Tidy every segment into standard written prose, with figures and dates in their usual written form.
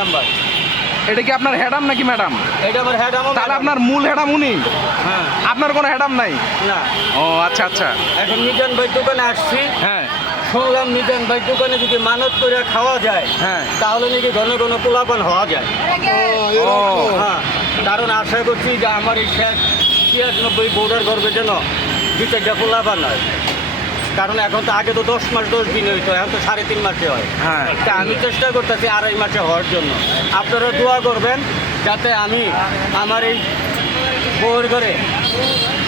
Number. এটা কি আপনার হেডাম নাকি ম্যাডাম? এটা আমার হেডাম। তাহলে আপনার মূল হেডাম উনি? হ্যাঁ। আপনার কোনো হেডাম নাই? না। ও আচ্ছা আচ্ছা। এখন মিজান ভাই দোকানে আসছি। হ্যাঁ। শুনলাম মিজান ভাই দোকানে যদি মানত করে খাওয়া যায়, হ্যাঁ, তাহলে নাকি ঘন ঘন পোলাপান হওয়া যায়। হ্যাঁ, কারণ আশা করছি যে আমার এই 96 বোর্ডার করবে যেন 2-4টা পোলাপান হয়। কারণ এখন তো আগে তো 10 মাস 10 দিন হইতো, এখন তো 3.5 মাসে হয়। হ্যাঁ। তা আমি চেষ্টা করতেছি 2.5 মাসে হওয়ার জন্য। আপনারা দোয়া করবেন যাতে আমি আমার এই বউয়ের ঘরে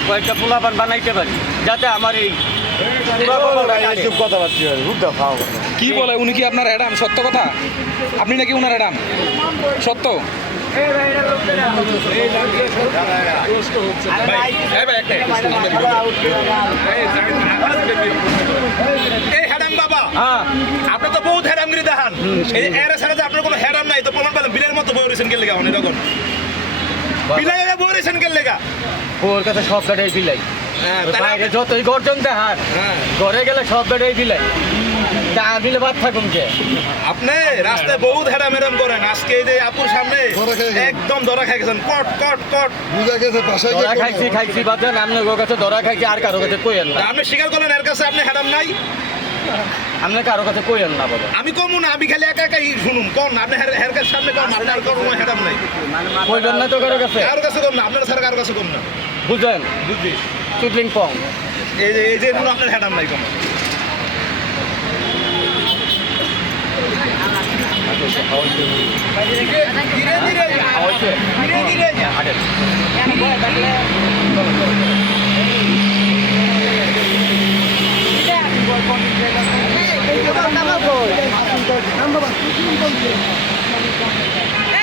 কয়েকটা পোলাপান বানাইতে পারি, যাতে আমার এই কি বলে উনি? কি আপনার হেডাম? সত্য কথা? আপনি নাকি উনার হেডাম? সত্য? আপনি তো বহুত হেরামগিরি দেখান, এর ছাড়া যে আপনার কোনো হেরাম নাই তো প্রমাণ পেলাম। বিলের মতো বই রয়েছেন কে লেগা? এরকম বিলাই বই রয়েছেন কে লেগা? ওর কাছে সব গাড়ি বিলাই, বাইরে যতই গর্জন দেখান ঘরে গেলে সব গাড়ি বিলাই। তা দিলে বাদ থাকুন কে? আপনি রাস্তায় বহুত হেরাম হেরাম করেন, আজকে এই যে আপুর সামনে একদম ধরা খাই গেছেন। কট কট কট বুঝা গেছে বাসায় ধরা খাইছি বাজান, আপনার কাছে ধরা খাইছি, আর কারো কাছে কইেন না। আপনি স্বীকার করলেন এর কাছে আপনি হেরাম নাই? আপনি কারো কাছে কইেন না বাবা। আমি কমু না, আমি খালি একা একাই শুনুন। কোন আপনি হের কাছে সামনে কোন আপনার কোনো হেরাম নাই? কইবেন না তো কারো কাছে? কারোর কাছে কম না, আপনার স্যার কারোর কাছে কম না। বুঝলেন? বুঝলি? চুটলিং পং এই যে আপনার হেরাম নাই কোনো। ধীরে ধীরে